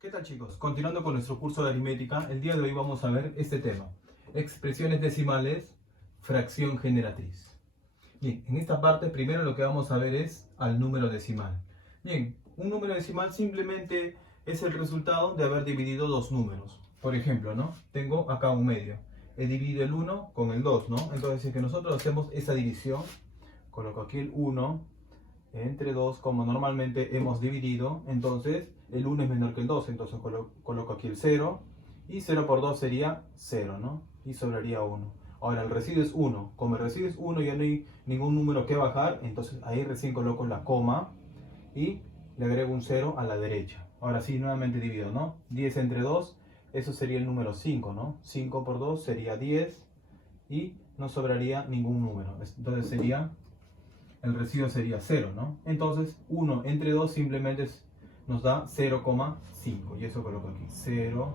¿Qué tal, chicos? Continuando con nuestro curso de aritmética, el día de hoy vamos a ver este tema: expresiones decimales, fracción generatriz. Bien, en esta parte primero lo que vamos a ver es al número decimal. Bien, un número decimal simplemente es el resultado de haber dividido dos números. Por ejemplo, ¿no? Tengo acá un medio. He dividido el 1 con el 2, ¿no? Entonces, si que nosotros hacemos esa división, coloco aquí el 1 entre 2, como normalmente hemos dividido, entonces el 1 es menor que el 2, entonces coloco aquí el 0, y 0 por 2 sería 0, ¿no? Y sobraría 1. Ahora el residuo es 1, como el residuo es 1 ya no hay ningún número que bajar, entonces ahí recién coloco la coma y le agrego un 0 a la derecha. Ahora sí, nuevamente divido, ¿no? 10 entre 2, eso sería el número 5, ¿no? 5 por 2 sería 10 y no sobraría ningún número, entonces sería el residuo sería 0, ¿no? Entonces 1 entre 2 simplemente nos da 0,5 y eso coloco aquí, 0,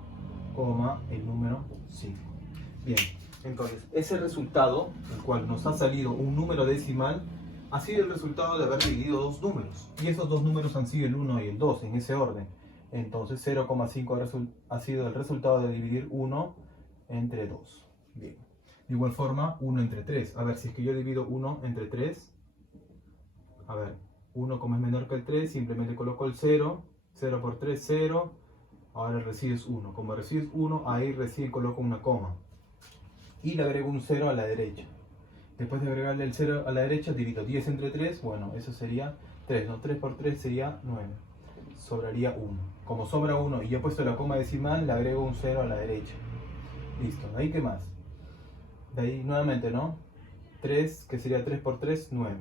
el número 5. Bien, entonces ese resultado, el cual nos ha salido un número decimal, ha sido el resultado de haber dividido dos números, y esos dos números han sido el 1 y el 2 en ese orden. Entonces 0,5 ha sido el resultado de dividir 1 entre 2. Bien, de igual forma 1 entre 3. A ver, si es que yo divido 1 entre 3, a ver, 1 como es menor que el 3, simplemente coloco el 0, 0 por 3, 0, ahora el residuo es 1, como el residuo es 1, ahí recién coloco una coma, y le agrego un 0 a la derecha. Después de agregarle el 0 a la derecha, divido 10 entre 3, bueno, eso sería 3, ¿no? 3 por 3 sería 9, sobraría 1. Como sobra 1 y ya he puesto la coma decimal, le agrego un 0 a la derecha. Listo, ¿de ahí qué más? De ahí nuevamente, ¿no? 3, que sería 3 por 3, 9.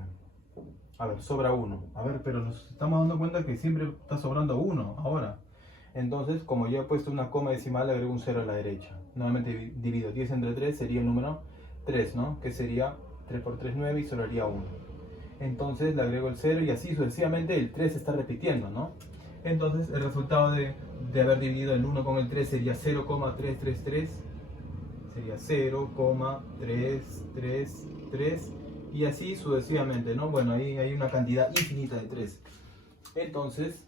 A ver, sobra 1. A ver, pero nos estamos dando cuenta que siempre está sobrando 1 ahora. Entonces, como ya he puesto una coma decimal, le agrego un 0 a la derecha. Nuevamente divido 10 entre 3, sería el número 3, ¿no? Que sería 3 por 3, 9 y sobraría 1. Entonces le agrego el 0 y así sucesivamente el 3 se está repitiendo, ¿no? Entonces el resultado de haber dividido el 1 con el 3 sería 0,333. Sería 0,333 y así sucesivamente, ¿no? Bueno, ahí hay una cantidad infinita de 3. Entonces,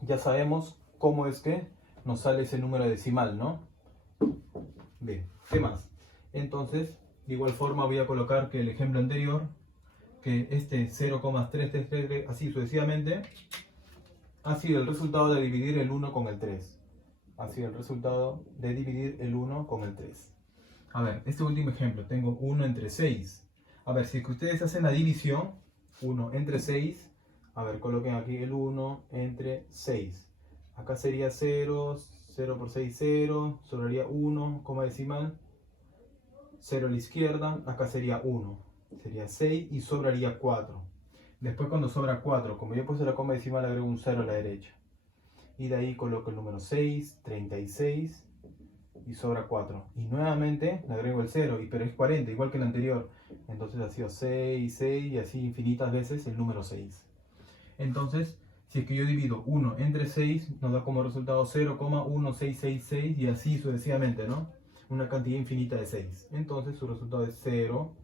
ya sabemos cómo es que nos sale ese número decimal, ¿no? Bien, ¿qué más? Entonces, de igual forma voy a colocar que el ejemplo anterior, que este 0,333, así sucesivamente, ha sido el resultado de dividir el 1 con el 3. Ha sido el resultado de dividir el 1 con el 3. A ver, este último ejemplo, tengo 1 entre 6. A ver, si es que ustedes hacen la división, 1 entre 6, a ver, coloquen aquí el 1 entre 6. Acá sería 0, 0 por 6, 0, sobraría 1, coma decimal, 0 a la izquierda, acá sería 1, sería 6 y sobraría 4. Después cuando sobra 4, como yo he puesto la coma decimal, agrego un 0 a la derecha. Y de ahí coloco el número 6, 36 y sobra 4. Y nuevamente le agrego el 0, pero es 40, igual que el anterior. Entonces ha sido 6, 6 y así infinitas veces el número 6. Entonces, si es que yo divido 1 entre 6, nos da como resultado 0,1666 y así sucesivamente, ¿no? Una cantidad infinita de 6. Entonces su resultado es 0,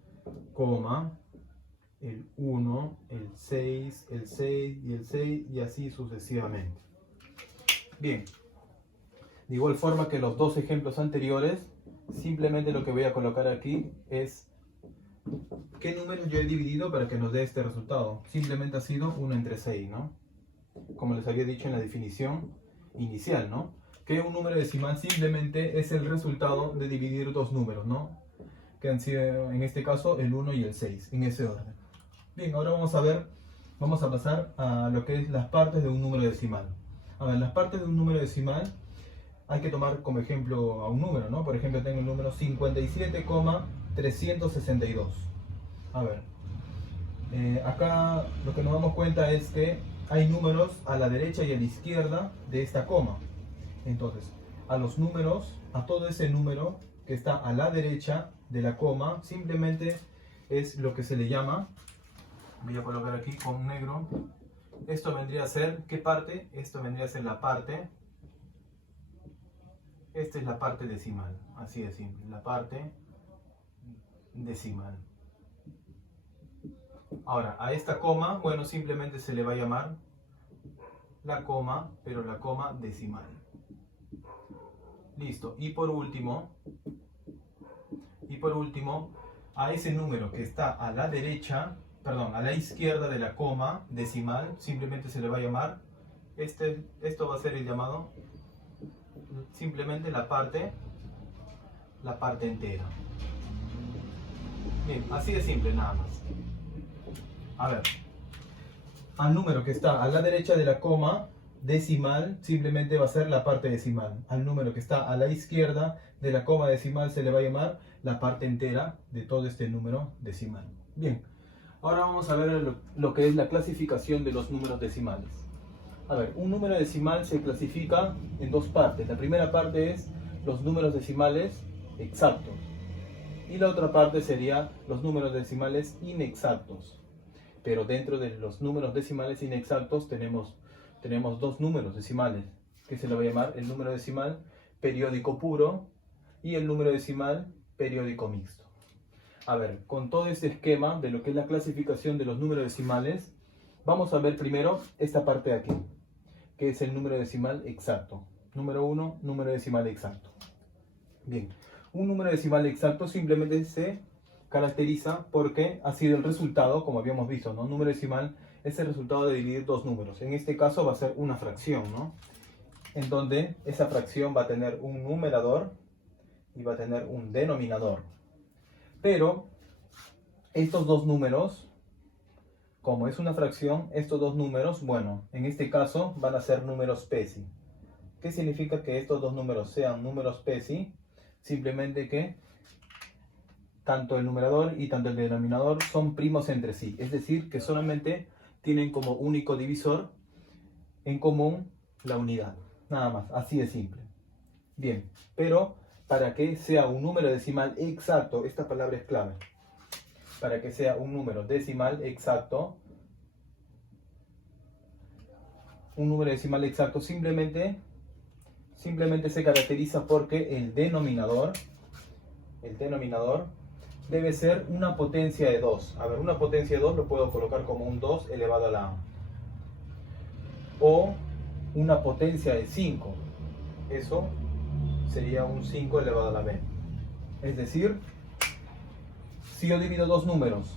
el 1, el 6, el 6 y el 6 y así sucesivamente. Bien, de igual forma que los dos ejemplos anteriores, simplemente lo que voy a colocar aquí es qué números yo he dividido para que nos dé este resultado. Simplemente ha sido 1 entre 6, ¿no? Como les había dicho en la definición inicial, ¿no? Que un número decimal simplemente es el resultado de dividir dos números, ¿no? Que han sido en este caso el 1 y el 6, en ese orden. Bien, ahora vamos a pasar a lo que es las partes de un número decimal. A ver, las partes de un número decimal hay que tomar como ejemplo a un número, ¿no? Por ejemplo, tengo el número 57,362. A ver, acá lo que nos damos cuenta es que hay números a la derecha y a la izquierda de esta coma. Entonces, a los números, a todo ese número que está a la derecha de la coma, simplemente es lo que se le llama, voy a colocar aquí con negro, esto vendría a ser, ¿qué parte? Esto vendría a ser la parte. Esta es la parte decimal, así de simple, la parte decimal. Ahora, a esta coma, bueno, simplemente se le va a llamar la coma, pero la coma decimal. Listo. Y por último, a ese número que está a la derecha, perdón, a la izquierda de la coma decimal, simplemente se le va a llamar, esto va a ser el llamado, simplemente la parte entera. Bien, así de simple, nada más. A ver, al número que está a la derecha de la coma decimal, simplemente va a ser la parte decimal. Al número que está a la izquierda de la coma decimal se le va a llamar la parte entera de todo este número decimal. Bien, ahora vamos a ver lo que es la clasificación de los números decimales. A ver, un número decimal se clasifica en dos partes. La primera parte es los números decimales exactos. Y la otra parte sería los números decimales inexactos. Pero dentro de los números decimales inexactos tenemos dos números decimales, que se le va a llamar el número decimal periódico puro y el número decimal periódico mixto. A ver, con todo este esquema de lo que es la clasificación de los números decimales, vamos a ver primero esta parte de aquí, que es el número decimal exacto. Número 1, número decimal exacto. Bien, un número decimal exacto simplemente se caracteriza porque ha sido el resultado, como habíamos visto, ¿no? Un número decimal es el resultado de dividir dos números. En este caso va a ser una fracción, ¿no? En donde esa fracción va a tener un numerador y va a tener un denominador. Pero estos dos números, como es una fracción, estos dos números, bueno, en este caso van a ser números PESI. ¿Qué significa que estos dos números sean números PESI? Simplemente que tanto el numerador y tanto el denominador son primos entre sí. Es decir, que solamente tienen como único divisor en común la unidad. Nada más, así de simple. Bien, pero para que sea un número decimal exacto, esta palabra es clave. Para que sea un número decimal exacto, simplemente se caracteriza porque el denominador debe ser una potencia de 2. A ver, una potencia de 2 lo puedo colocar como un 2 elevado a la A. O una potencia de 5. Eso sería un 5 elevado a la B. Es decir, si yo divido dos números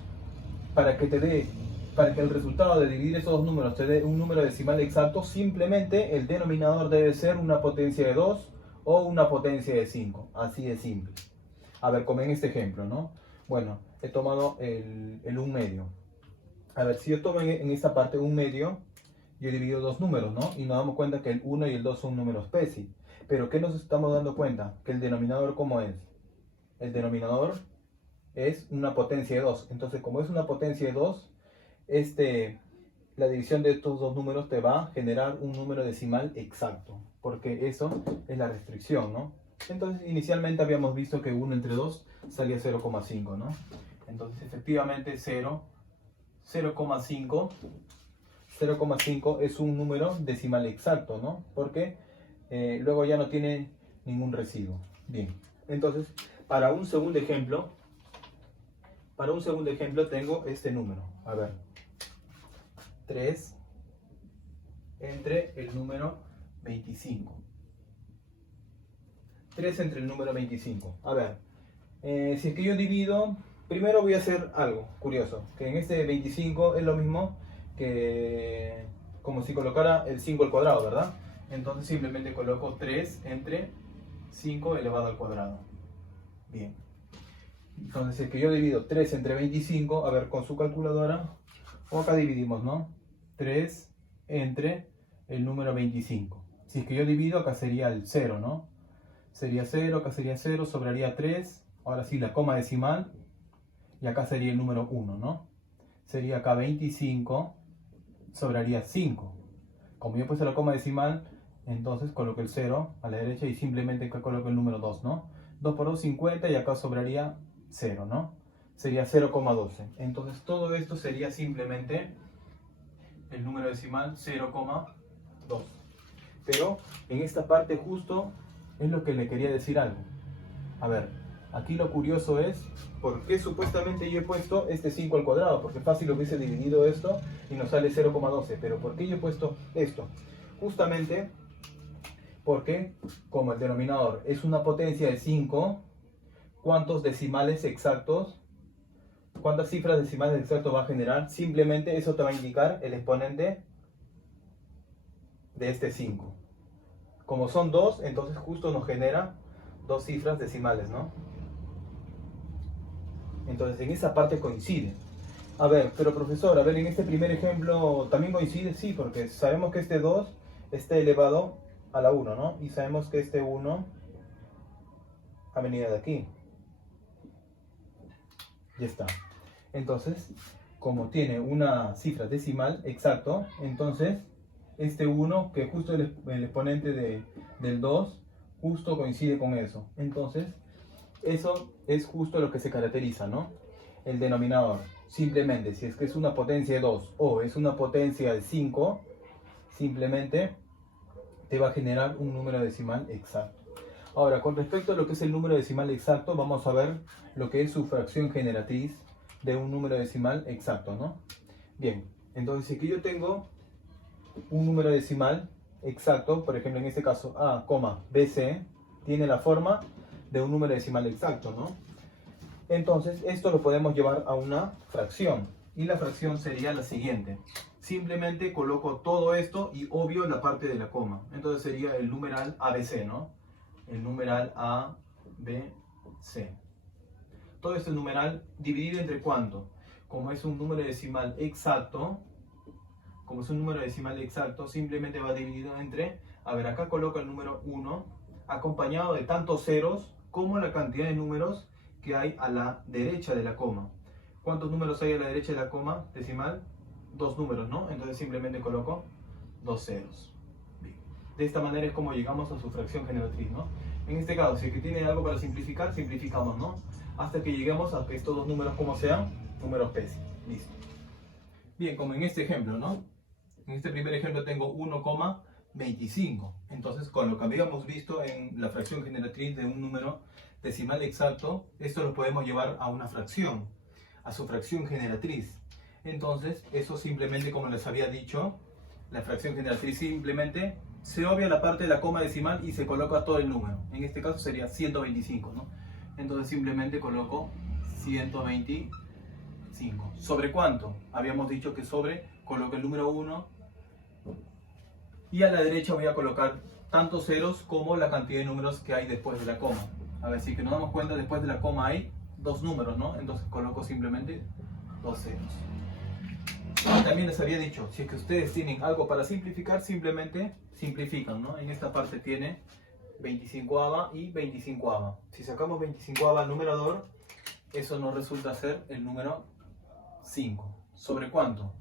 para que el resultado de dividir esos dos números te dé un número decimal exacto, simplemente el denominador debe ser una potencia de 2 o una potencia de 5. Así de simple. A ver, como en este ejemplo, ¿no? Bueno, he tomado el 1 medio. A ver, si yo tomo en esta parte 1 medio, yo he dividido dos números, ¿no? Y nos damos cuenta que el 1 y el 2 son números PESI. Pero ¿qué nos estamos dando cuenta? Que el denominador, ¿cómo es? El denominador es una potencia de 2. Entonces, como es una potencia de 2, la división de estos dos números te va a generar un número decimal exacto. Porque eso es la restricción, ¿no? Entonces, inicialmente habíamos visto que 1 entre 2 salía 0,5, ¿no? Entonces, efectivamente, 0,5 es un número decimal exacto, ¿no? Porque luego ya no tiene ningún residuo. Bien, entonces, para un segundo ejemplo tengo este número. A ver, 3 entre el número 25. 3 entre el número 25. A ver, si es que yo divido, primero voy a hacer algo curioso, que en este 25 es lo mismo que como si colocara el 5 al cuadrado, ¿verdad? Entonces simplemente coloco 3 entre 5 elevado al cuadrado. Bien. Entonces si es que yo divido 3 entre 25, a ver, con su calculadora, o acá dividimos, ¿no? 3 entre el número 25. Si es que yo divido, acá sería el 0, ¿no? Sería 0, acá sería 0, sobraría 3. Ahora sí, la coma decimal. Y acá sería el número 1, ¿no? Sería acá 25, sobraría 5. Como yo he puesto la coma decimal, entonces coloco el 0 a la derecha y simplemente acá coloco el número 2, ¿no? 2 por 2, 50 y acá sobraría 0, ¿no? Sería 0,12. Entonces todo esto sería simplemente el número decimal 0,2. Pero en esta parte justo es lo que le quería decir algo. A ver, Aquí lo curioso es, ¿por qué supuestamente yo he puesto este 5 al cuadrado? Porque fácil hubiese dividido esto y nos sale 0,12. Pero ¿por qué yo he puesto esto? Justamente porque como el denominador es una potencia de 5, ¿cuántos decimales exactos? ¿Cuántas cifras decimales exactos va a generar? Simplemente eso te va a indicar el exponente de este 5. Como son 2, entonces justo nos genera 2 cifras decimales, ¿no? Entonces en esa parte coincide. A ver, pero profesor, a ver, en este primer ejemplo también coincide, sí, porque sabemos que este 2 está elevado a la 1, ¿no? Y sabemos que este 1 ha venido de aquí. Ya está. Entonces, como tiene una cifra decimal exacto, entonces este 1, que justo el exponente del 2, justo coincide con eso. Entonces, eso es justo lo que se caracteriza, ¿no? El denominador. Simplemente, si es que es una potencia de 2 o es una potencia de 5, simplemente te va a generar un número decimal exacto. Ahora, con respecto a lo que es el número decimal exacto, vamos a ver lo que es su fracción generatriz de un número decimal exacto, ¿no? Bien, entonces si aquí yo tengo un número decimal exacto, por ejemplo en este caso A, BC, tiene la forma de un número decimal exacto, ¿no? Entonces esto lo podemos llevar a una fracción, y la fracción sería la siguiente. Simplemente coloco todo esto y obvio la parte de la coma. Entonces sería el numeral ABC, ¿no? El numeral ABC. Todo este numeral dividido entre ¿cuánto? Como es un número decimal exacto, simplemente va dividido entre, a ver, acá coloco el número 1, acompañado de tantos ceros como la cantidad de números que hay a la derecha de la coma. ¿Cuántos números hay a la derecha de la coma decimal? 2 números, ¿no? Entonces simplemente coloco 2 ceros. Bien. De esta manera es como llegamos a su fracción generatriz, ¿no? En este caso, si es que tiene algo para simplificar, simplificamos, ¿no? Hasta que lleguemos a que estos dos números, como sean, números PESI. Listo. Bien, como en este ejemplo, ¿no? En este primer ejemplo tengo 1,25. Entonces, con lo que habíamos visto en la fracción generatriz de un número decimal exacto, esto lo podemos llevar a una fracción, a su fracción generatriz. Entonces, eso simplemente, como les había dicho, la fracción generatriz simplemente se obvia la parte de la coma decimal y se coloca todo el número. En este caso sería 125, ¿no? Entonces simplemente coloco 125. ¿Sobre cuánto? Habíamos dicho que sobre, coloco el número 1 y a la derecha voy a colocar tantos ceros como la cantidad de números que hay después de la coma. A ver, si que nos damos cuenta, después de la coma hay 2 números, ¿no? Entonces coloco simplemente 2 ceros. Y también les había dicho, si es que ustedes tienen algo para simplificar, simplemente simplifican, ¿no? En esta parte tiene 25ava y 25ava. Si sacamos 25ava al numerador, eso nos resulta ser el número 5. ¿Sobre cuánto?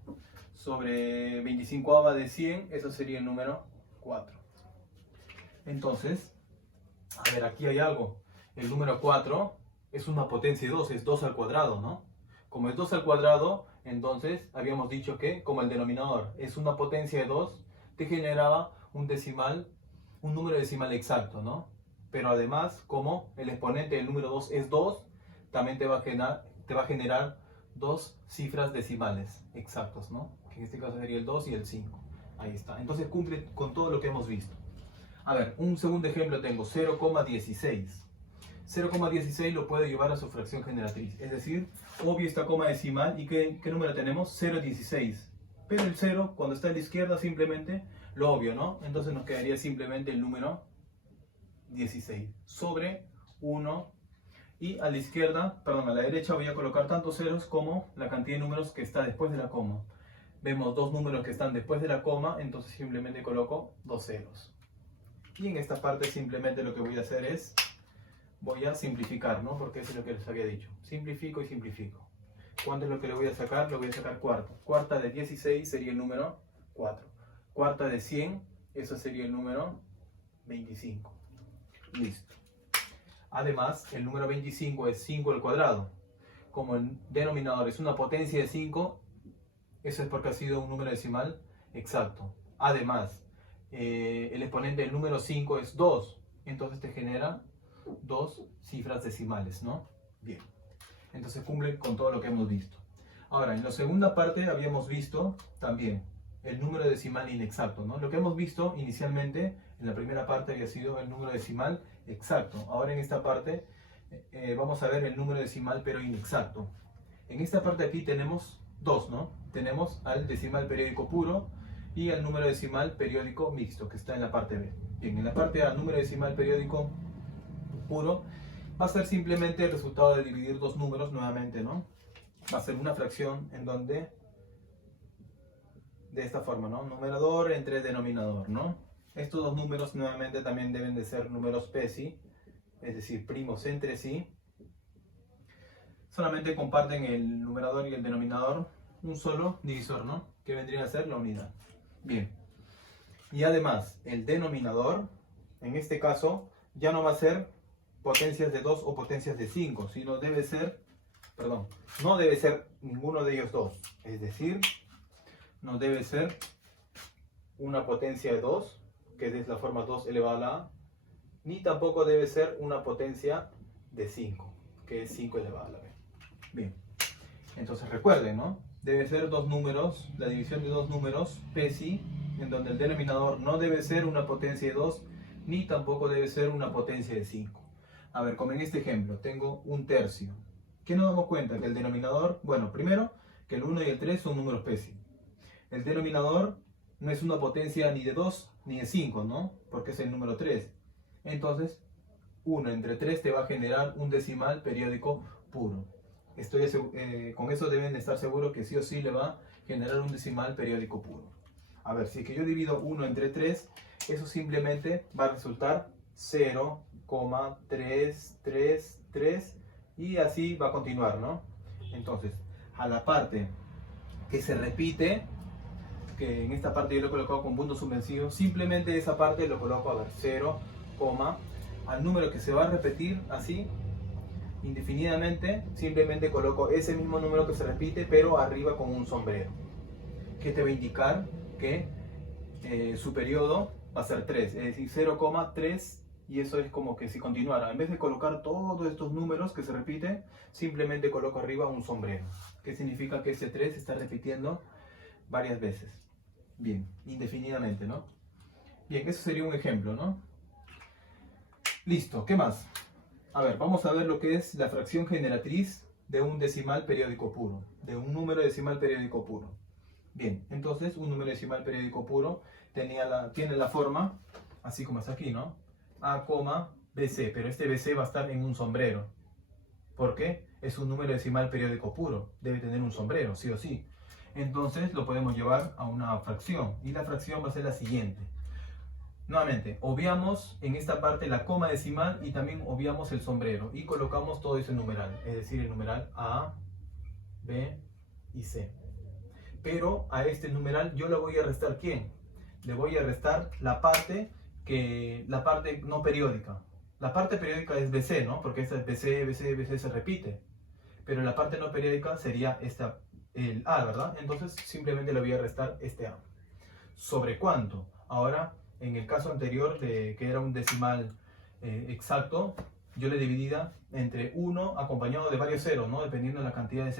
Sobre 25ava de 100, eso sería el número 4. Entonces, a ver, aquí hay algo. El número 4 es una potencia de 2, es 2 al cuadrado, ¿no? Como es 2 al cuadrado, entonces habíamos dicho que como el denominador es una potencia de 2, te generaba un decimal, un número decimal exacto, ¿no? Pero además, como el exponente del número 2 es 2, también te va a generar 2 cifras decimales exactos, ¿no? Que en este caso sería el 2 y el 5. Ahí está. Entonces cumple con todo lo que hemos visto. A ver, un segundo ejemplo tengo 0,16. 0,16 lo puede llevar a su fracción generatriz. Es decir, obvio esta coma decimal. ¿Y qué número tenemos? 0,16. Pero el 0, cuando está a la izquierda, simplemente lo obvio, ¿no? Entonces nos quedaría simplemente el número 16 sobre 1. Y a la izquierda, perdón, a la derecha voy a colocar tantos ceros como la cantidad de números que está después de la coma. Vemos 2 números que están después de la coma, entonces simplemente coloco 2 ceros. Y en esta parte simplemente lo que voy a hacer es, voy a simplificar, ¿no? Porque eso es lo que les había dicho. Simplifico y simplifico. ¿Cuánto es lo que le voy a sacar? Le voy a sacar cuarto. Cuarta de 16 sería el número 4. Cuarta de 100, eso sería el número 25. Listo. Además, el número 25 es 5 al cuadrado. Como el denominador es una potencia de 5, eso es porque ha sido un número decimal exacto. Además, el exponente del número 5 es 2. Entonces te genera dos cifras decimales, ¿no? Bien, entonces cumple con todo lo que hemos visto. Ahora, en la segunda parte habíamos visto también el número decimal inexacto, ¿no? Lo que hemos visto inicialmente en la primera parte había sido el número decimal exacto. Ahora en esta parte vamos a ver el número decimal pero inexacto. En esta parte aquí tenemos dos, ¿no? Tenemos al decimal periódico puro y al número decimal periódico mixto, que está en la parte B. Bien, en la parte A, número decimal periódico puro, va a ser simplemente el resultado de dividir dos números nuevamente, ¿no? Va a ser una fracción en donde, de esta forma, ¿no? Numerador entre denominador, ¿no? Estos dos números nuevamente también deben de ser números PESI, es decir, primos entre sí. Solamente comparten el numerador y el denominador un solo divisor, ¿no? Que vendría a ser la unidad. Bien. Y además, el denominador, en este caso, ya no va a ser potencias de 2 o potencias de 5, sino debe ser, perdón, no debe ser ninguno de ellos dos. Es decir, no debe ser una potencia de 2, que es la forma 2 elevado a la a, ni tampoco debe ser una potencia de 5, que es 5 elevado a la b. Bien, entonces recuerden, ¿no? Debe ser dos números, la división de dos números, PESI, en donde el denominador no debe ser una potencia de 2, ni tampoco debe ser una potencia de 5. A ver, como en este ejemplo, tengo un tercio. ¿Qué nos damos cuenta? Que el denominador, bueno, primero, que el 1 y el 3 son números PESI. El denominador no es una potencia ni de 2 ni de 5, ¿no? Porque es el número 3. Entonces, 1 entre 3 te va a generar un decimal periódico puro. Con eso deben estar seguros que sí o sí le va a generar un decimal periódico puro. A ver, si es que yo divido 1 entre 3, eso simplemente va a resultar 0,333 y así va a continuar, ¿no? Entonces, a la parte que se repite, que en esta parte yo lo he colocado con punto suspensivo, simplemente esa parte lo coloco, a ver, 0, al número que se va a repetir así indefinidamente, simplemente coloco ese mismo número que se repite, pero arriba con un sombrero, que te va a indicar que su periodo va a ser 3, es decir, 0,3, y eso es como que si continuara, en vez de colocar todos estos números que se repiten, simplemente coloco arriba un sombrero, que significa que ese 3 se está repitiendo varias veces. Bien, indefinidamente, ¿no? Bien, eso sería un ejemplo, ¿no? Listo, ¿qué más? A ver, vamos a ver lo que es la fracción generatriz de un decimal periódico puro, de un número decimal periódico puro. Bien, entonces un número decimal periódico puro tiene la forma, así como está aquí, ¿no? A, BC, pero este BC va a estar en un sombrero. ¿Por qué? Es un número decimal periódico puro, debe tener un sombrero, sí o sí. Entonces lo podemos llevar a una fracción, y la fracción va a ser la siguiente. Nuevamente, obviamos en esta parte la coma decimal y también obviamos el sombrero y colocamos todo ese numeral, es decir, el numeral A, B y C. Pero a este numeral yo le voy a restar ¿quién? Le voy a restar la parte no periódica. La parte periódica es BC, ¿no? Porque esta es BC, BC, BC se repite. Pero la parte no periódica sería el A, ¿verdad? Entonces simplemente le voy a restar este A. ¿Sobre cuánto? Ahora, en el caso anterior, que era un decimal exacto, yo le dividía entre 1 acompañado de varios ceros, ¿no? Dependiendo de la cantidad de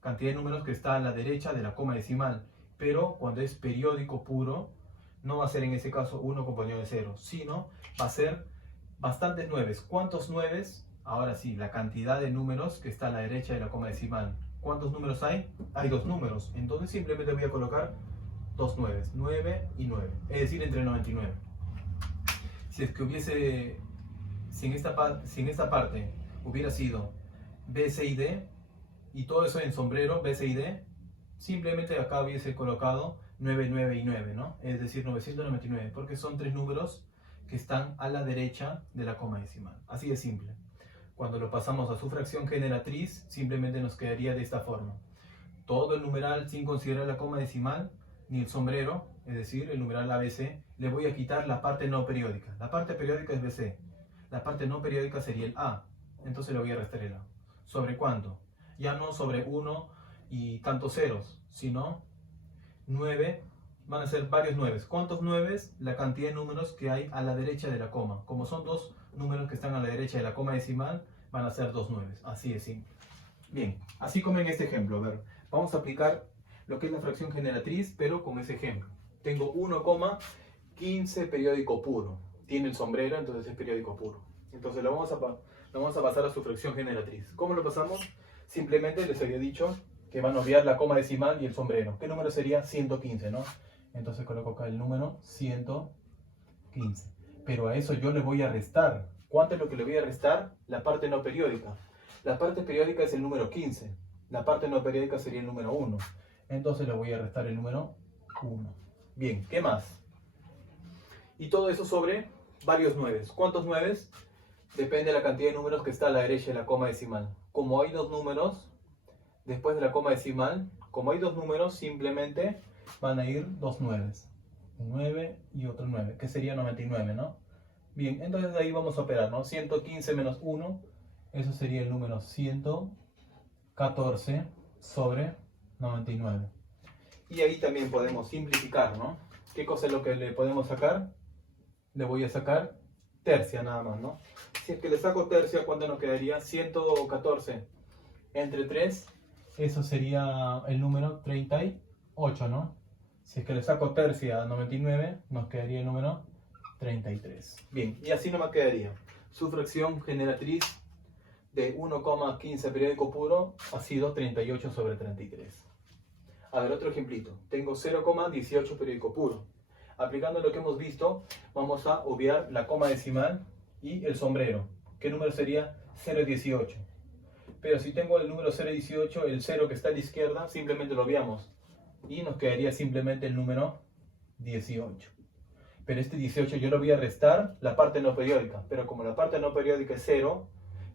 cantidad de números que está a la derecha de la coma decimal. Pero cuando es periódico puro, no va a ser en ese caso 1 acompañado de 0, sino va a ser bastantes nueves. ¿Cuántos nueves? Ahora sí, la cantidad de números que está a la derecha de la coma decimal. ¿Cuántos números hay? Hay dos números. Entonces simplemente voy a colocar dos nueves, 9 y 9, es decir, entre 99. Si es que si en esta parte hubiera sido B, C y D, y todo eso en sombrero, B, C y D, simplemente acá hubiese colocado 9, 9 y 9, ¿no? Es decir, 999, porque son tres números que están a la derecha de la coma decimal. Así de simple. Cuando lo pasamos a su fracción generatriz, simplemente nos quedaría de esta forma. Todo el numeral sin considerar la coma decimal, ni el sombrero, es decir, el numeral ABC, le voy a quitar la parte no periódica. La parte periódica es BC. La parte no periódica sería el A. Entonces le voy a restar el A. ¿Sobre cuánto? Ya no sobre 1 y tantos ceros, sino 9, van a ser varios 9. ¿Cuántos 9? La cantidad de números que hay a la derecha de la coma. Como son dos números que están a la derecha de la coma decimal van a ser 2 nueves, así de simple. Bien, así como en este ejemplo, a ver, vamos a aplicar lo que es la fracción generatriz, pero con ese ejemplo. Tengo 1,15 periódico puro. Tiene el sombrero, entonces es periódico puro. Entonces lo vamos a pasar a su fracción generatriz. ¿Cómo lo pasamos? Simplemente les había dicho que van a obviar la coma decimal y el sombrero. ¿Qué número sería? 115, ¿no? Entonces coloco acá el número 115. Pero a eso yo le voy a restar. ¿Cuánto es lo que le voy a restar? La parte no periódica. La parte periódica es el número 15. La parte no periódica sería el número 1. Entonces le voy a restar el número 1. Bien, ¿qué más? Y todo eso sobre varios nueves. ¿Cuántos nueves? Depende de la cantidad de números que está a la derecha de la coma decimal. Como hay dos números, después de la coma decimal, como hay dos números, simplemente van a ir dos nueves. Un 9 y otro 9, que sería 99, ¿no? Bien, entonces de ahí vamos a operar, ¿no? 115 menos 1, eso sería el número 114 sobre 99. Y ahí también podemos simplificar, ¿no? ¿Qué cosa es lo que le podemos sacar? Le voy a sacar tercia nada más, ¿no? Si es que le saco tercia, ¿cuánto nos quedaría? 114 entre 3, eso sería el número 38, ¿no? Si es que le saco tercia a 99, nos quedaría el número 33. Bien, y así nomás quedaría. Su fracción generatriz de 1,15 periódico puro ha sido 38 sobre 33. A ver, otro ejemplito. Tengo 0,18 periódico puro. Aplicando lo que hemos visto, vamos a obviar la coma decimal y el sombrero. ¿Qué número sería? 0,18. Pero si tengo el número 0,18, el 0 que está a la izquierda, simplemente lo obviamos. Y nos quedaría simplemente el número 18. Pero este 18 yo lo voy a restar la parte no periódica. Pero como la parte no periódica es 0,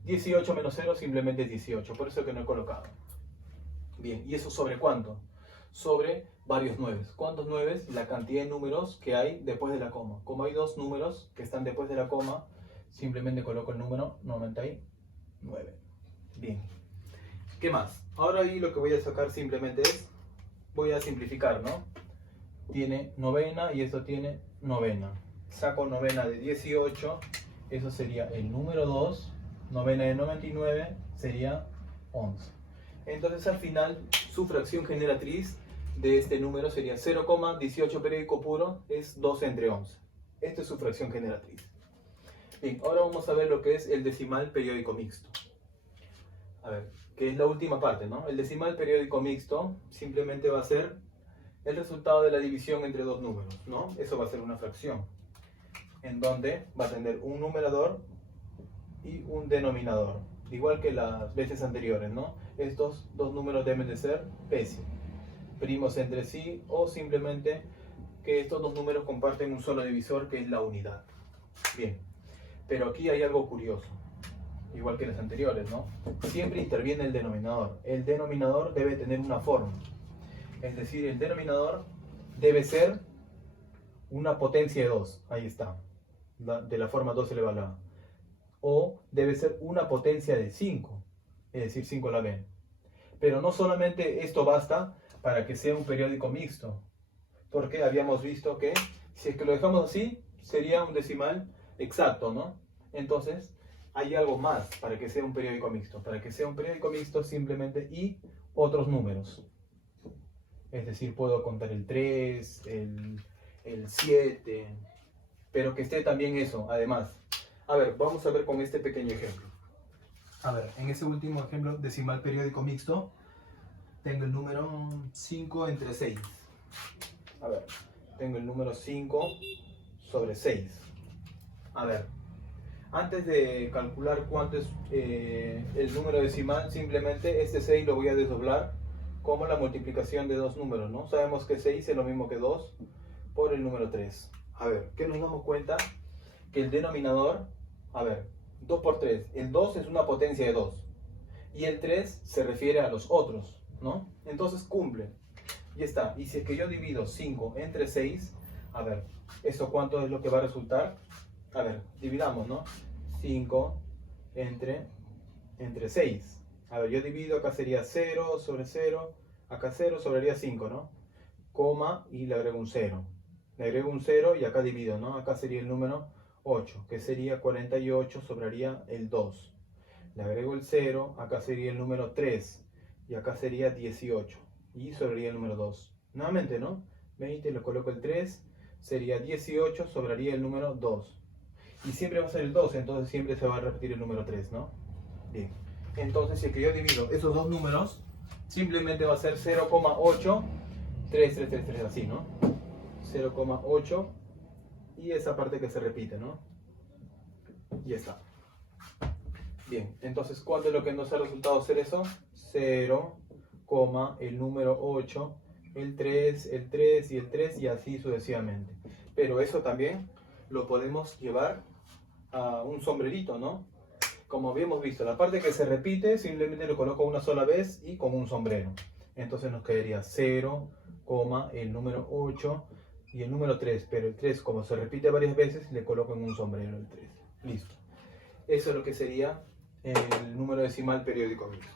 18 menos 0 simplemente es 18. Por eso que no he colocado. Bien, ¿y eso sobre cuánto? Sobre varios nueves. ¿Cuántos nueves? La cantidad de números que hay después de la coma. Como hay dos números que están después de la coma, simplemente coloco el número 99. Bien. ¿Qué más? Ahora ahí lo que voy a sacar simplemente es, voy a simplificar, ¿no? Tiene novena y eso tiene novena. Saco novena de 18, eso sería el número 2. Novena de 99 sería 11. Entonces al final su fracción generatriz de este número sería 0,18 periódico puro, es 12 entre 11. Esta es su fracción generatriz. Bien, ahora vamos a ver lo que es el decimal periódico mixto. A ver, que es la última parte, ¿no? El decimal periódico mixto simplemente va a ser el resultado de la división entre dos números, ¿no? Eso va a ser una fracción, en donde va a tener un numerador y un denominador, igual que las veces anteriores, ¿no? Estos dos números deben de ser primos entre sí, o simplemente que estos dos números comparten un solo divisor, que es la unidad. Bien, pero aquí hay algo curioso, igual que las anteriores, ¿no? Siempre interviene el denominador. El denominador debe tener una forma, es decir, el denominador debe ser una potencia de 2, ahí está, de la forma 2 elevado a la a. O debe ser una potencia de 5, es decir, 5 a la b. Pero no solamente esto basta para que sea un periódico mixto, porque habíamos visto que si es que lo dejamos así, sería un decimal exacto, ¿no? Entonces, hay algo más para que sea un periódico mixto. Para que sea un periódico mixto, simplemente y otros números. Es decir, puedo contar el 3, el 7, pero que esté también eso, además. A ver, vamos a ver con este pequeño ejemplo. A ver, en ese último ejemplo, decimal periódico mixto, tengo el número 5 entre 6. A ver, tengo el número 5 sobre 6. A ver, antes de calcular cuánto es el número decimal, simplemente este 6 lo voy a desdoblar como la multiplicación de dos números, ¿no? Sabemos que 6 es lo mismo que 2 por el número 3. A ver, ¿qué nos damos cuenta? Que el denominador, a ver, 2 por 3, el 2 es una potencia de 2 y el 3 se refiere a los otros, ¿no? Entonces cumple. Y está. Y si es que yo divido 5 entre 6, a ver, ¿eso cuánto es lo que va a resultar? A ver, dividamos, ¿no? 5 entre 6. A ver, yo divido, acá sería 0 sobre 0, acá 0 sobraría 5, ¿no? Coma y le agrego un 0. Le agrego un 0 y acá divido, ¿no? Acá sería el número 8, que sería 48, sobraría el 2. Le agrego el 0, acá sería el número 3, y acá sería 18, y sobraría el número 2. Nuevamente, ¿no? 20, le coloco el 3, sería 18, sobraría el número 2. Y siempre va a ser el 2, entonces siempre se va a repetir el número 3, ¿no? Bien, entonces si es que yo divido esos dos números, simplemente va a ser 0,8, 3, 3, 3, 3, así, ¿no? 0,8 y esa parte que se repite, ¿no? Y está. Bien, entonces, ¿cuánto es lo que nos ha resultado hacer eso? 0, el número 8, el 3 y el 3 y así sucesivamente. Pero eso también lo podemos llevar a un sombrerito, ¿no? Como habíamos visto, la parte que se repite simplemente lo coloco una sola vez y con un sombrero. Entonces nos quedaría 0, el número 8 y el número 3. Pero el 3, como se repite varias veces, le coloco en un sombrero el 3. Listo. Eso es lo que sería el número decimal periódico mixto.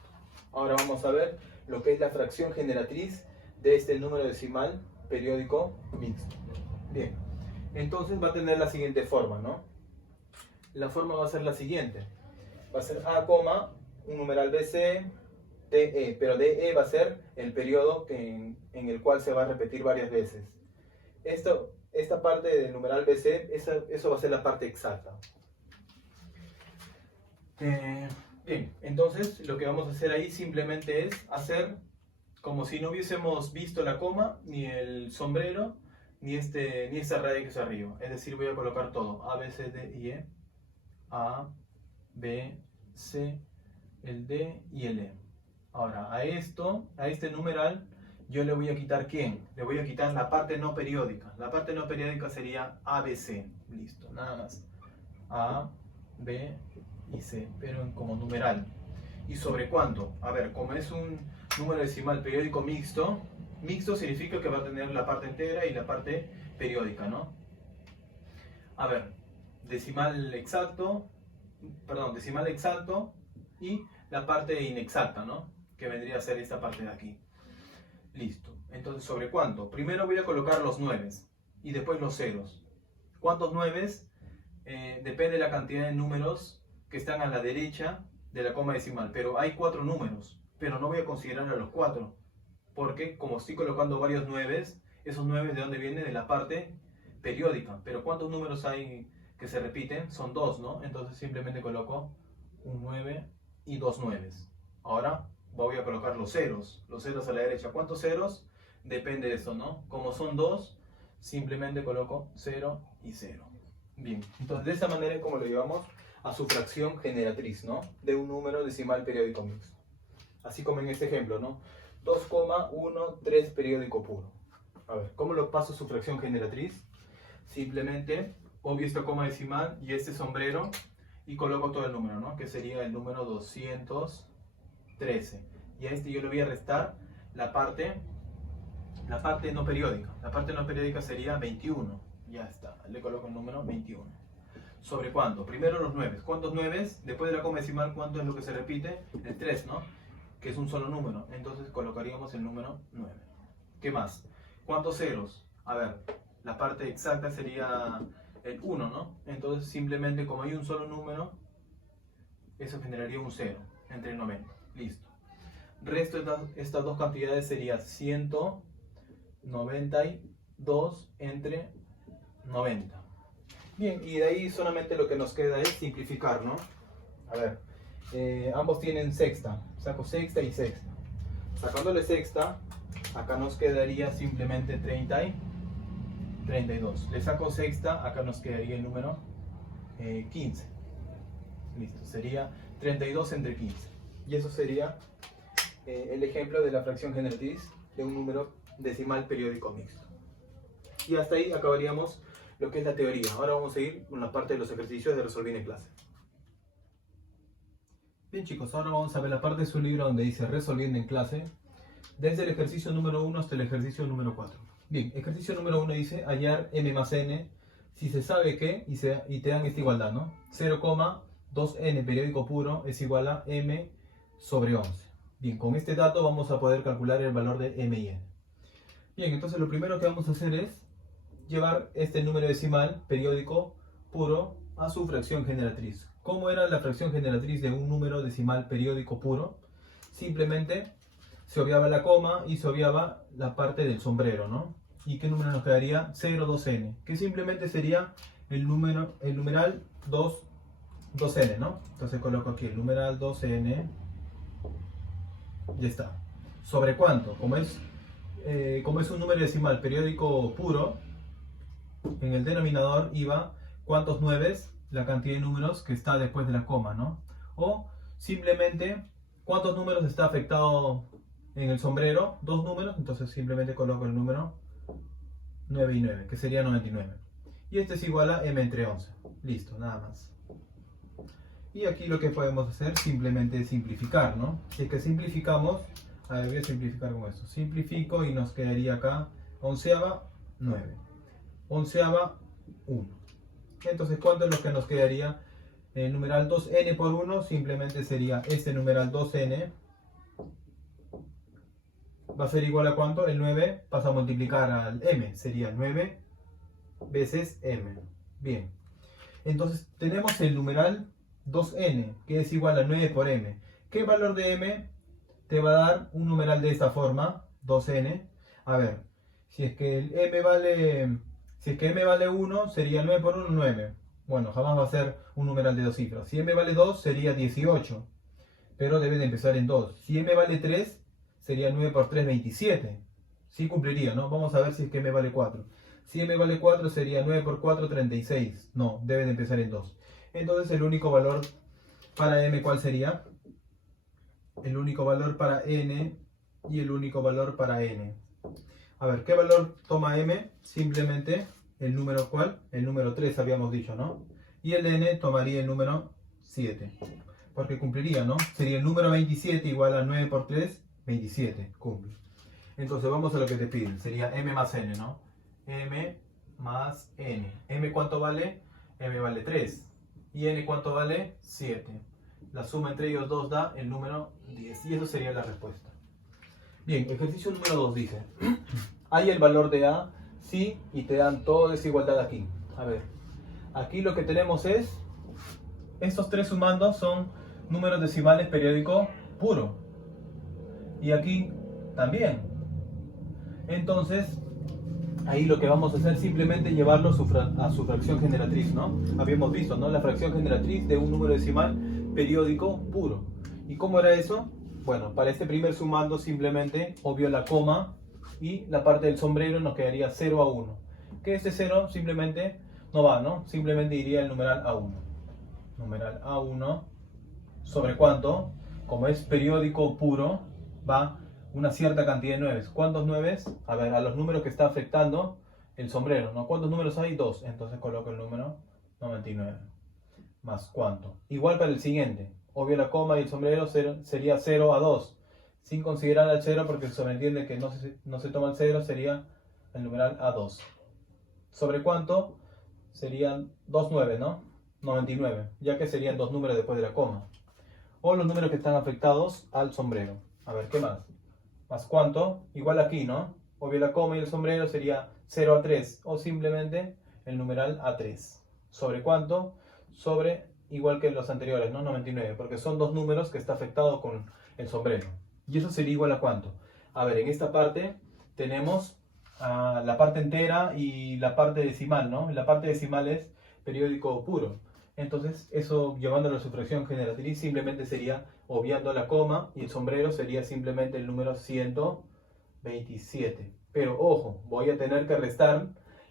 Ahora vamos a ver lo que es la fracción generatriz de este número decimal periódico mixto. Bien, entonces va a tener la siguiente forma, ¿no? La forma va a ser la siguiente. Va a ser A, un numeral BC, DE, pero DE va a ser el periodo en el cual se va a repetir varias veces. Esta parte del numeral BC, eso va a ser la parte exacta. Bien, entonces lo que vamos a hacer ahí simplemente es hacer como si no hubiésemos visto la coma, ni el sombrero, ni esta raya que está arriba. Es decir, voy a colocar todo, A, B, C, D y E. A, B, C, el D y el E. Ahora, a este numeral, yo le voy a quitar ¿quién? Le voy a quitar la parte no periódica. La parte no periódica sería ABC. Listo, nada más. A, B y C, pero como numeral. ¿Y sobre cuánto? A ver, como es un número decimal periódico mixto, mixto significa que va a tener la parte entera y la parte periódica, ¿no? A ver, decimal exacto y la parte inexacta, ¿no? Que vendría a ser esta parte de aquí. Listo. Entonces, ¿sobre cuánto? Primero voy a colocar los 9 y después los ceros. ¿Cuántos 9? Depende de la cantidad de números que están a la derecha de la coma decimal. Pero hay 4 números, pero no voy a considerar a los 4. Porque como estoy colocando varios 9, esos 9 ¿de dónde vienen? De la parte periódica. Pero ¿cuántos números hay que se repiten? Son 2, ¿no? Entonces simplemente coloco un 9 y 2 9. Ahora voy a colocar los ceros a la derecha. ¿Cuántos ceros? Depende de eso, ¿no? Como son 2, simplemente coloco 0 y 0. Bien, entonces de esta manera es como lo llevamos a su fracción generatriz, ¿no? De un número decimal periódico mixto. Así como en este ejemplo, ¿no? 2,13 periódico puro. A ver, ¿cómo lo paso a su fracción generatriz? Simplemente obvio esta coma decimal y este sombrero y coloco todo el número, ¿no? Que sería el número 213. Y a este yo le voy a restar la parte no periódica. La parte no periódica sería 21. Ya está, le coloco el número 21. ¿Sobre cuánto? Primero los 9. ¿Cuántos 9? Después de la coma decimal, ¿cuánto es lo que se repite? El 3, ¿no? Que es un solo número. Entonces colocaríamos el número 9. ¿Qué más? ¿Cuántos ceros? A ver, la parte exacta sería el 1, ¿no? Entonces simplemente como hay un solo número, eso generaría un 0 entre 90. Listo. Resto de estas dos cantidades sería 192 entre 90. Bien, y de ahí solamente lo que nos queda es simplificar, ¿no? A ver, ambos tienen sexta. Saco sexta y sexta. Sacándole sexta, acá nos quedaría simplemente 30 y 32. Le saco sexta, acá nos quedaría el número 15. Listo, sería 32 entre 15. Y eso sería el ejemplo de la fracción generatriz de un número decimal periódico mixto. Y hasta ahí acabaríamos lo que es la teoría. Ahora vamos a ir con la parte de los ejercicios de resolver en clase. Bien chicos, ahora vamos a ver la parte de su libro donde dice resolviendo en clase, desde el ejercicio número 1 hasta el ejercicio número 4. Bien, ejercicio número 1 dice hallar m más n si se sabe que, y te dan esta igualdad, ¿no? 0,2n periódico puro es igual a m sobre 11. Bien, con este dato vamos a poder calcular el valor de m y n. Bien, entonces lo primero que vamos a hacer es llevar este número decimal periódico puro a su fracción generatriz. ¿Cómo era la fracción generatriz de un número decimal periódico puro? Simplemente se obviaba la coma y se obviaba la parte del sombrero, ¿no? ¿Y qué número nos quedaría? 0, 2n, que simplemente sería el numeral 2n, ¿no? Entonces coloco aquí el numeral 2n, ya está. ¿Sobre cuánto? Como es un número decimal periódico puro, en el denominador iba cuántos nueves, la cantidad de números que está después de la coma, ¿no? O simplemente cuántos números está afectado en el sombrero, 2 números, entonces simplemente coloco el número 9 y 9, que sería 99. Y este es igual a m entre 11. Listo, nada más. Y aquí lo que podemos hacer simplemente es simplificar, ¿no? Si es que simplificamos, a ver, voy a simplificar con esto. Simplifico y nos quedaría acá onceava 9, onceava 1. Entonces, ¿cuánto es lo que nos quedaría? El numeral 2n por 1 simplemente sería este numeral 2n. Va a ser igual a ¿cuánto? El 9 pasa a multiplicar al m, sería 9 veces m. Bien, entonces tenemos el numeral 2n, que es igual a 9 por m. ¿Qué valor de m te va a dar un numeral de esta forma? 2n. A ver, si es que m vale 1, sería 9 por 1, 9. Bueno, jamás va a ser un numeral de dos cifras. Si m vale 2, sería 18. Pero debe de empezar en 2. Si m vale 3, sería 9 por 3, 27. Sí cumpliría, ¿no? Vamos a ver si es que m vale 4. Si m vale 4, sería 9 por 4, 36. No, debe de empezar en 2. Entonces el único valor para m, ¿cuál sería? El único valor para n y el único valor para n. A ver, ¿qué valor toma m? Simplemente el número ¿cuál? El número 3 habíamos dicho, ¿no? Y el n tomaría el número 7. Porque cumpliría, ¿no? Sería el número 27 igual a 9 por 3, 27. Cumple. Entonces vamos a lo que te piden. Sería m más n, ¿no? M más n. ¿M cuánto vale? M vale 3. ¿Y n cuánto vale? 7. La suma entre ellos dos da el número 10. Y eso sería la respuesta. Bien, ejercicio número 2 dice: hay el valor de a, sí, y te dan toda desigualdad aquí. A ver, aquí lo que tenemos es, estos tres sumandos son números decimales periódico puro. Y aquí también. Entonces, ahí lo que vamos a hacer es simplemente llevarlo a su fracción generatriz, ¿no? Habíamos visto, ¿no? La fracción generatriz de un número decimal periódico puro. ¿Y cómo era eso? Bueno, para este primer sumando simplemente obvio la coma y la parte del sombrero nos quedaría 0 a 1. Que este 0 simplemente no va, ¿no? Simplemente iría el numeral A1. Numeral A1 sobre cuánto, como es periódico puro, va una cierta cantidad de nueves. ¿Cuántos nueves? A ver, a los números que está afectando el sombrero, ¿no? ¿Cuántos números hay? 2. Entonces coloco el número 99. ¿Más cuánto? Igual para el siguiente. Obvio la coma y el sombrero sería 0 a 2. Sin considerar al 0 porque se sobreentiende que no se toma el 0, sería el numeral A2. ¿Sobre cuánto? Serían 2 nueves, ¿no? 99, ya que serían dos números después de la coma. O los números que están afectados al sombrero. A ver, ¿qué más? ¿Más cuánto? Igual aquí, ¿no? Obvio la coma y el sombrero sería 0 a 3. O simplemente el numeral A3. ¿Sobre cuánto? Sobre, igual que los anteriores, ¿no? 99. Porque son dos números que está afectado con el sombrero. Y eso sería igual a cuánto. A ver, en esta parte tenemos la parte entera y la parte decimal, ¿no? La parte decimal es periódico puro. Entonces, eso llevándolo a su fracción generatriz simplemente sería obviando la coma y el sombrero sería simplemente el número 127. Pero ojo, voy a tener que restar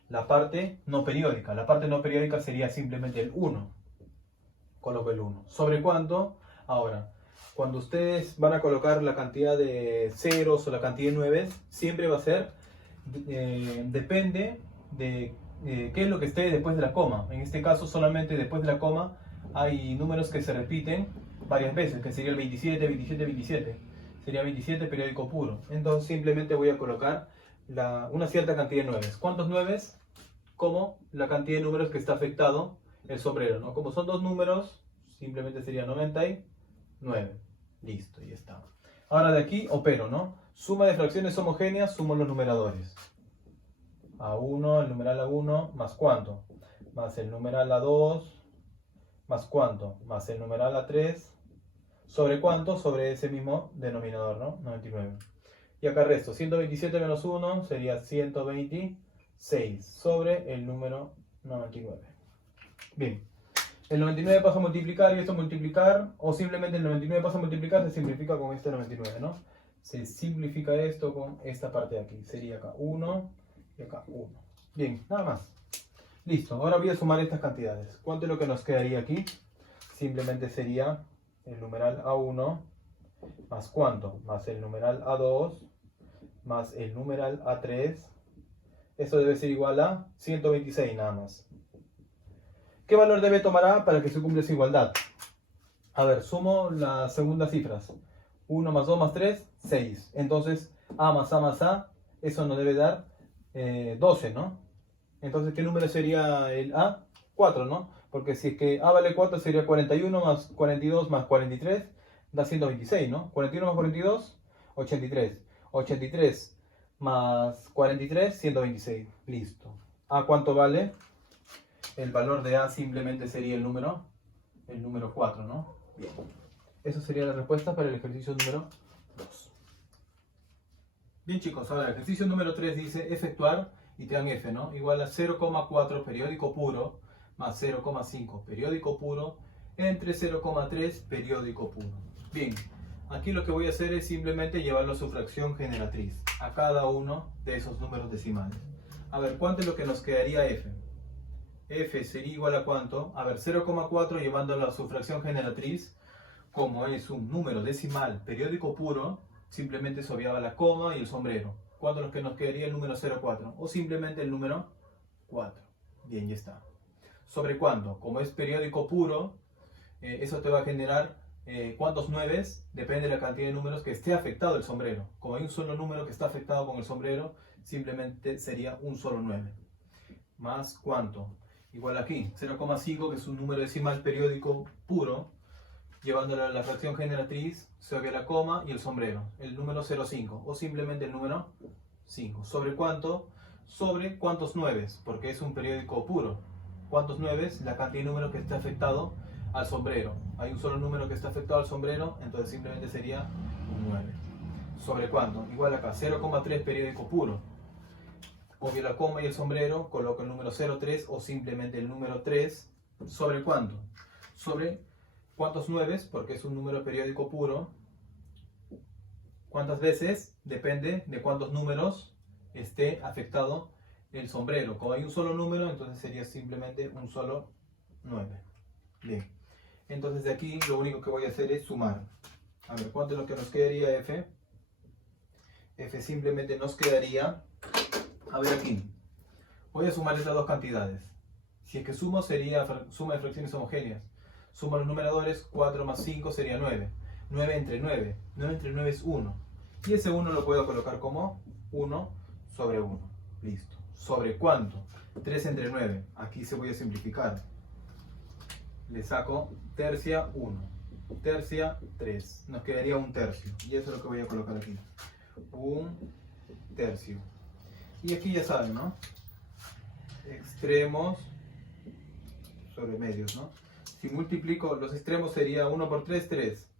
la parte no periódica. La parte no periódica sería simplemente el 1. Coloco el 1. ¿Sobre cuánto? Ahora, cuando ustedes van a colocar la cantidad de ceros o la cantidad de nueves, siempre va a ser, depende de qué es lo que esté después de la coma. En este caso solamente después de la coma hay números que se repiten varias veces, que sería el 27, 27, 27. Sería 27 periódico puro. Entonces simplemente voy a colocar una cierta cantidad de nueves. ¿Cuántos nueves? Como la cantidad de números que está afectado el sombrero, ¿no? Como son dos números, simplemente sería 99. Listo, ya está. Ahora de aquí opero, ¿no? Suma de fracciones homogéneas, sumo los numeradores. A1, el numeral A1, más ¿cuánto? Más el numeral A2, más cuánto, más el numeral A3, sobre cuánto, sobre ese mismo denominador, ¿no? 99. Y acá resto, 127 menos 1 sería 126 sobre el número 99. Bien, el 99 pasa a multiplicar y esto multiplicar, o simplemente el 99 pasa a multiplicar, se simplifica con este 99, ¿no? Se simplifica esto con esta parte de aquí, sería acá 1 y acá 1. Bien, nada más. Listo, ahora voy a sumar estas cantidades. ¿Cuánto es lo que nos quedaría aquí? Simplemente sería el numeral A1 más cuánto, más el numeral A2 más el numeral A3. Esto debe ser igual a 126 nada más. ¿Qué valor debe tomar A para que se cumpla esa igualdad? A ver, sumo las segundas cifras. 1 más 2 más 3, 6. Entonces, A más A más A, eso nos debe dar 12, ¿no? Entonces, ¿qué número sería el A? 4, ¿no? Porque si es que A vale 4, sería 41 más 42 más 43, da 126, ¿no? 41 más 42, 83. 83 más 43, 126. Listo. ¿A cuánto vale? El valor de A simplemente sería el número 4, ¿no? Bien. Esa sería la respuesta para el ejercicio número 2. Bien, chicos, ahora el ejercicio número 3 dice efectuar, y te dan F, ¿no? Igual a 0,4 periódico puro más 0,5 periódico puro entre 0,3 periódico puro. Bien, aquí lo que voy a hacer es simplemente llevarlo a su fracción generatriz, a cada uno de esos números decimales. A ver, ¿cuánto es lo que nos quedaría F? F sería igual a ¿cuánto? A ver, 0,4 llevándolo a su fracción generatriz, como es un número decimal periódico puro, simplemente se obviaba la coma y el sombrero. ¿Cuánto es lo que nos quedaría el número 0,4? O simplemente el número 4. Bien, ya está. ¿Sobre cuánto? Como es periódico puro, eso te va a generar ¿cuántos 9? Depende de la cantidad de números que esté afectado el sombrero. Como hay un solo número que está afectado con el sombrero, simplemente sería un solo 9. Más ¿cuánto? Igual aquí, 0,5, que es un número decimal periódico puro, llevándolo a la fracción generatriz, se obvia la coma y el sombrero, el número 0,5, o simplemente el número 5. ¿Sobre cuánto? Sobre cuántos 9, porque es un periódico puro. ¿Cuántos 9? La cantidad de números que está afectado al sombrero. Hay un solo número que está afectado al sombrero, entonces simplemente sería un 9. ¿Sobre cuánto? Igual acá, 0,3 periódico puro. Obvio la coma y el sombrero, coloco el número 0,3 o simplemente el número 3. ¿Sobre cuánto? Sobre cuántos 9, porque es un número periódico puro. ¿Cuántas veces? Depende de cuántos números esté afectado el sombrero. Como hay un solo número, entonces sería simplemente un solo 9. Bien. Entonces de aquí lo único que voy a hacer es sumar. A ver, ¿cuánto es lo que nos quedaría F? F simplemente nos quedaría... A ver aquí. Voy a sumar estas dos cantidades. Si es que sumo sería suma de fracciones homogéneas. Sumo los numeradores, 4 más 5 sería 9. 9 entre 9. 9 entre 9 es 1. Y ese 1 lo puedo colocar como 1 sobre 1. Listo. ¿Sobre cuánto? 3 entre 9. Aquí se voy a simplificar. Le saco tercia 1. Tercia 3. Nos quedaría un tercio. Y eso es lo que voy a colocar aquí. Un tercio. Y aquí ya saben, ¿no? Extremos sobre medios, ¿no? Si multiplico los extremos sería 1 por 3, 3.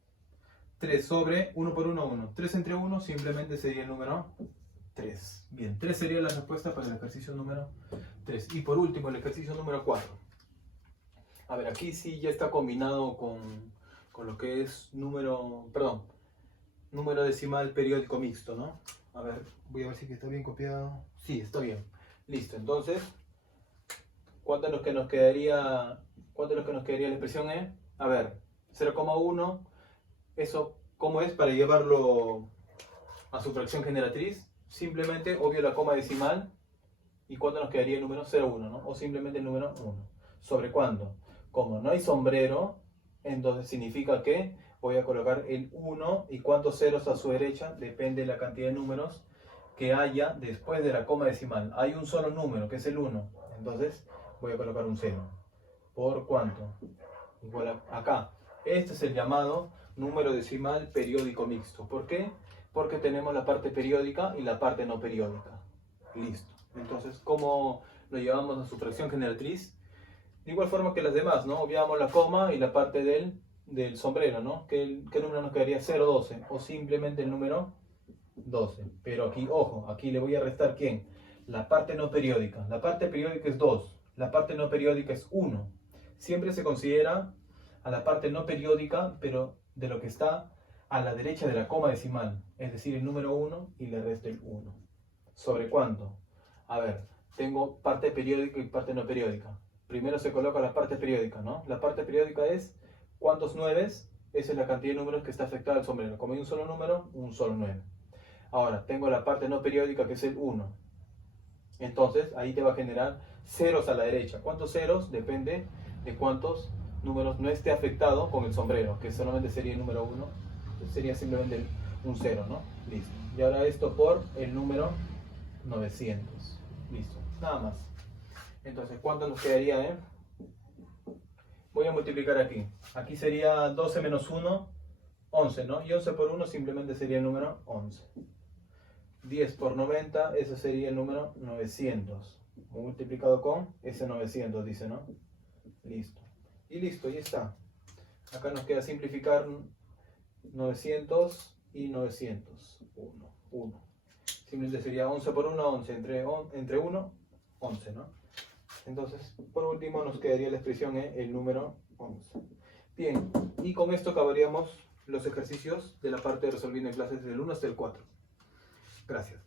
3 sobre 1 por 1, 1. 3 entre 1 simplemente sería el número 3. Bien, 3 sería la respuesta para el ejercicio número 3. Y por último, el ejercicio número 4. A ver, aquí sí ya está combinado con lo que es número decimal periódico mixto, ¿no? A ver, voy a ver si está bien copiado. Sí, está bien. Listo, entonces, ¿cuánto es lo que nos quedaría la expresión E? A ver, 0,1, eso, ¿cómo es para llevarlo a su fracción generatriz? Simplemente obvio la coma decimal. ¿Y cuánto nos quedaría el número 0,1, ¿no? O simplemente el número 1. ¿Sobre cuánto? Como no hay sombrero, entonces significa que voy a colocar el 1 y cuántos ceros a su derecha, depende de la cantidad de números que haya después de la coma decimal. Hay un solo número, que es el 1, entonces voy a colocar un 0. ¿Por cuánto? Igual acá. Este es el llamado número decimal periódico mixto. ¿Por qué? Porque tenemos la parte periódica y la parte no periódica. Listo. Entonces, ¿cómo lo llevamos a su fracción generatriz? De igual forma que las demás, ¿no? Obviamos la coma y la parte del sombrero, ¿no? ¿Qué número nos quedaría? 0, 12. O simplemente el número 12. Pero aquí, ojo, aquí le voy a restar ¿quién? La parte no periódica. La parte periódica es 2. La parte no periódica es 1. Siempre se considera a la parte no periódica, pero de lo que está a la derecha de la coma decimal. Es decir, el número 1 y le resto el 1. ¿Sobre cuánto? A ver, tengo parte periódica y parte no periódica. Primero se coloca la parte periódica, ¿no? La parte periódica es ¿cuántos 9? Esa es la cantidad de números que está afectada al sombrero. Como hay un solo número, un solo 9. Ahora, tengo la parte no periódica que es el 1. Entonces, ahí te va a generar ceros a la derecha. ¿Cuántos ceros? Depende de cuántos números no esté afectado con el sombrero, que solamente sería el número 1. Sería simplemente un 0, ¿no? Listo. Y ahora esto por el número 900. Listo. Nada más. Entonces, ¿cuánto nos quedaría, Voy a multiplicar aquí. Aquí sería 12 menos 1, 11, ¿no? Y 11 por 1 simplemente sería el número 11. 10 por 90, ese sería el número 900. Multiplicado con ese 900, dice, ¿no? Listo. Y listo, ya está. Acá nos queda simplificar 900 y 900. 1. Simplemente sería 11 por 1, 11. Entre 1, 11, ¿no? Entonces, por último, nos quedaría la expresión el número 11. Bien, y con esto acabaríamos los ejercicios de la parte de resolviendo en clases del 1 hasta el 4. Gracias.